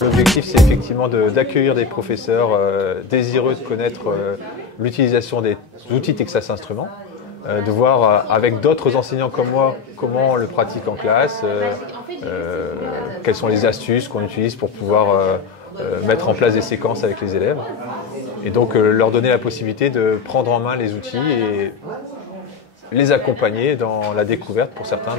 L'objectif, c'est effectivement d'accueillir des professeurs désireux de connaître l'utilisation des outils Texas Instruments, de voir avec d'autres enseignants comme moi comment on le pratique en classe, quelles sont les astuces qu'on utilise pour pouvoir mettre en place des séquences avec les élèves. Et donc leur donner la possibilité de prendre en main les outils et les accompagner dans la découverte pour certains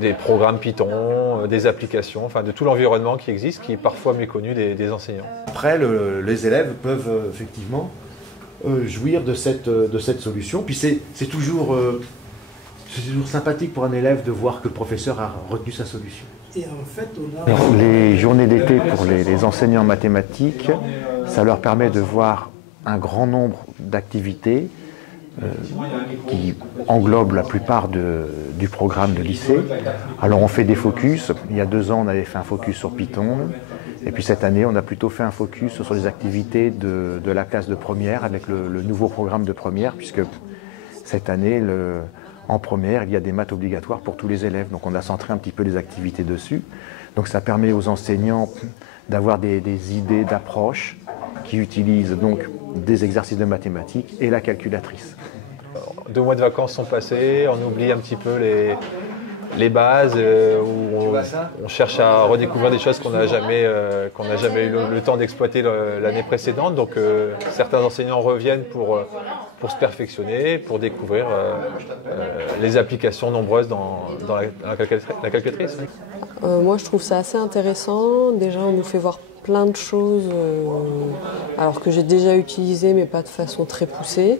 des programmes Python, des applications, enfin de tout l'environnement qui existe, qui est parfois méconnu des enseignants. Après, les élèves peuvent effectivement jouir de cette solution. Puis c'est toujours sympathique pour un élève de voir que le professeur a retenu sa solution. Et en fait, Alors, les journées d'été pour les enseignants en mathématiques, ça leur permet de voir un grand nombre d'activités qui englobent la plupart du programme de lycée. Alors on fait des focus. Il y a 2 ans, on avait fait un focus sur Python. Et puis cette année, on a plutôt fait un focus sur les activités de la classe de première avec le nouveau programme de première, puisque cette année, en première, il y a des maths obligatoires pour tous les élèves. Donc on a centré un petit peu les activités dessus. Donc ça permet aux enseignants d'avoir des idées d'approche qui utilisent donc des exercices de mathématiques et la calculatrice. 2 mois de vacances sont passés, on oublie un petit peu les bases, où on cherche à redécouvrir des choses qu'on n'a jamais eu le temps d'exploiter l'année précédente. Donc certains enseignants reviennent pour se perfectionner, pour découvrir les applications nombreuses dans la calculatrice. Moi je trouve ça assez intéressant. Déjà on nous fait voir plein de choses alors que j'ai déjà utilisé mais pas de façon très poussée.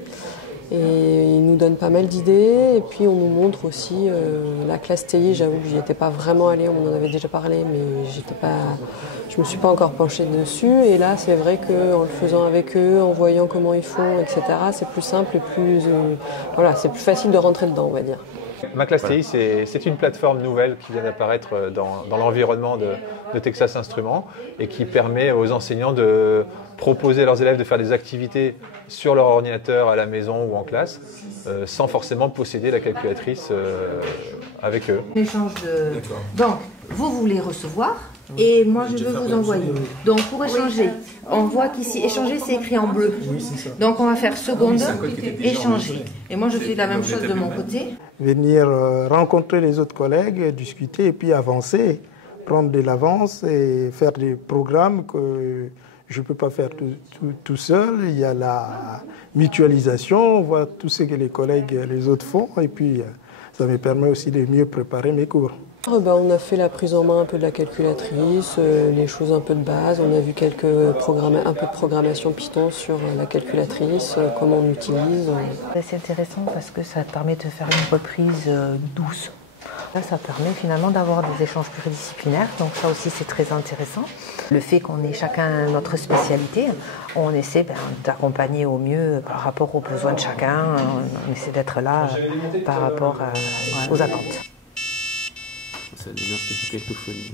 Et il nous donne pas mal d'idées et puis on nous montre aussi la classe TI. J'avoue que j'y étais pas vraiment allée, on en avait déjà parlé mais je me suis pas encore penchée dessus. Et là c'est vrai qu'en le faisant avec eux, en voyant comment ils font, etc., c'est plus simple et voilà, c'est plus facile de rentrer dedans, on va dire. Ma classe TI, c'est une plateforme nouvelle qui vient d'apparaître dans l'environnement de Texas Instruments et qui permet aux enseignants de proposer à leurs élèves de faire des activités sur leur ordinateur à la maison ou en classe sans forcément posséder la calculatrice avec eux. Donc, vous voulez recevoir et moi je veux vous envoyer. Donc pour échanger, on voit qu'ici échanger c'est écrit en bleu. Donc on va faire seconde, échanger. Et moi je fais la même chose de mon côté. Venir rencontrer les autres collègues, discuter et puis avancer, prendre de l'avance et faire des programmes que je ne peux pas faire tout seul. Il y a la mutualisation, on voit tout ce que les collègues, les autres font et puis ça me permet aussi de mieux préparer mes cours. On a fait la prise en main un peu de la calculatrice, les choses un peu de base. On a vu un peu de programmation Python sur la calculatrice, comment on l'utilise. C'est intéressant parce que ça permet de faire une reprise douce. Là, ça permet finalement d'avoir des échanges pluridisciplinaires, donc ça aussi c'est très intéressant. Le fait qu'on ait chacun notre spécialité, on essaie d'accompagner au mieux par rapport aux besoins de chacun, on essaie d'être là par rapport aux attentes. Ça devient cacophonie.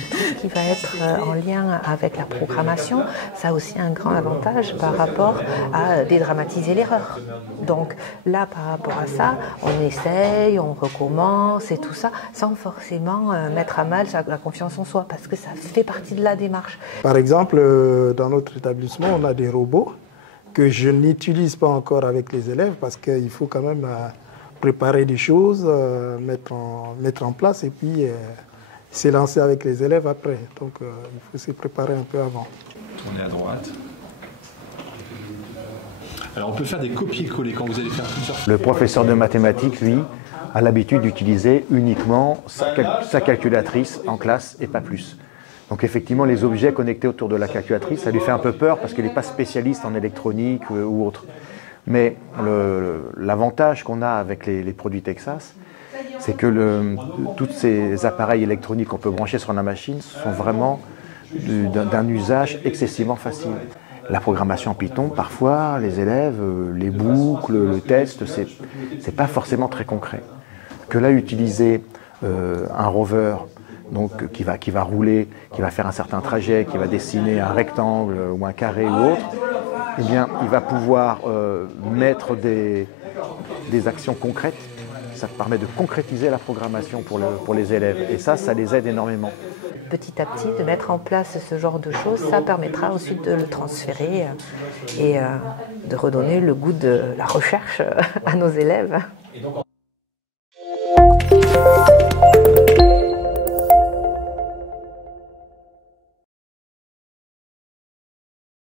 Ce qui va être en lien avec la programmation, ça a aussi un grand avantage par rapport à dédramatiser l'erreur. Donc là, par rapport à ça, on essaye, on recommence et tout ça, sans forcément mettre à mal la confiance en soi, parce que ça fait partie de la démarche. Par exemple, dans notre établissement, on a des robots que je n'utilise pas encore avec les élèves, parce qu'il faut quand même préparer des choses, mettre en place et puis s'élancer avec les élèves après. Donc il faut se préparer un peu avant. Tournez à droite. Alors on peut faire des copier-coller quand vous allez faire plusieurs... Le professeur de mathématiques, lui, a l'habitude d'utiliser uniquement sa calculatrice en classe et pas plus. Donc effectivement, les objets connectés autour de la calculatrice, ça lui fait un peu peur parce qu'il n'est pas spécialiste en électronique ou autre. Mais l'avantage qu'on a avec les produits Texas, c'est que tous ces appareils électroniques qu'on peut brancher sur la machine sont vraiment d'un usage excessivement facile. La programmation en Python, parfois, les élèves, les boucles, le test, c'est pas forcément très concret. Que là, utiliser un rover donc, qui va rouler, qui va faire un certain trajet, qui va dessiner un rectangle ou un carré ou autre, eh bien, il va pouvoir mettre des actions concrètes ça permet de concrétiser la programmation pour les élèves. Et ça les aide énormément. Petit à petit, de mettre en place ce genre de choses, ça permettra ensuite de le transférer et de redonner le goût de la recherche à nos élèves.